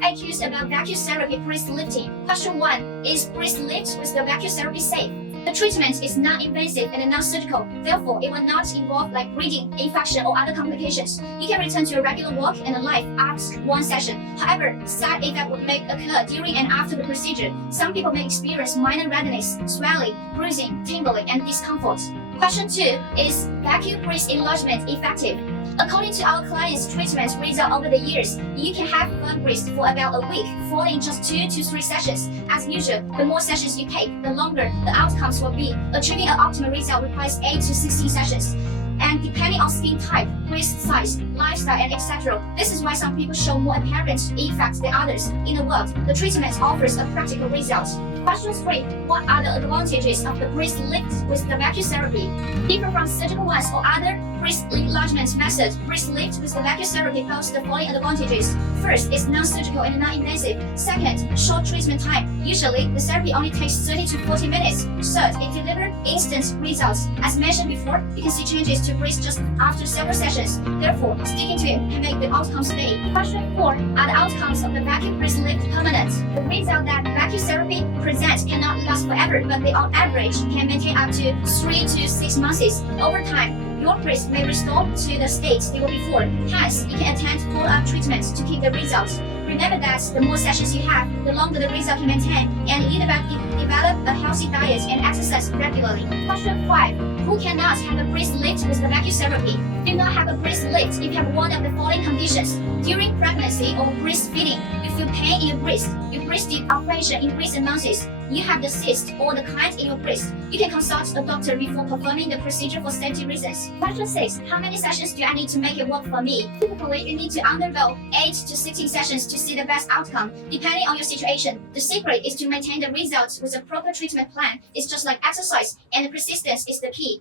FAQs about vacuum therapy breast lifting. Question 1. Is breast lift with the vacuum therapy safe? The treatment is non-invasive and non-surgical, therefore it will not involve like bleeding, infection, or other complications. You can return to your regular work and life after one session. However, side effects may occur during and after the procedure. Some people may experience minor redness, swelling, bruising, tingling, and discomfort. Question 2. Is vacuum breast enlargement effective? According to our clients' treatment result over the years, you can have firm breast for about a week, following just 2 to 3 sessions. As usual, the more sessions you take, the longer the outcomes will be. Achieving an optimal result requires 8 to 16 sessions. And depending on skin type, breast size, lifestyle, and etc., this is why some people show more apparent effects than others. In a word, the treatment offers a practical result. Question 3. What are the advantages of the breast lift with the vacuum therapy? Different from surgical ones or other breast enlargement methods, breast lift with the vacuum therapy boasts the following advantages. First, it's non-surgical and non-invasive. Second, short treatment time. Usually, the therapy only takes 30 to 40 minutes. Third, it delivers instant results. As mentioned before, you can see changes to breast just after several sessions. Therefore, sticking to it can make the outcomes stay. Question 4. Are the outcomes of the vacuum breast lift permanent? The result that vacuum therapy presents cannot last forever, but they on average can maintain up to 3 to 6 months. Over time, your breast may restore to the state they were before. Hence, you can attend follow-up treatment to keep the results. Remember that the more sessions you have, the longer the result can maintain, and you develop a healthy diet and exercise regularly. Question 5. Who cannot have a breast lift with the vacuum therapy? Do not have a breast lift if you have one of the following conditions. During pregnancy or breastfeeding, you feel pain in your breast, you breastfeed operation in recent months, you have the cyst or the kind in your breast, you can consult a doctor before performing the procedure for safety reasons. Question 6. How many sessions do I need to make it work for me? Typically, you need to undergo 8 to 16 sessions to see the best outcome, depending on your situation. The secret is to maintain the results with a proper treatment plan. It's just like exercise, and persistence is the key.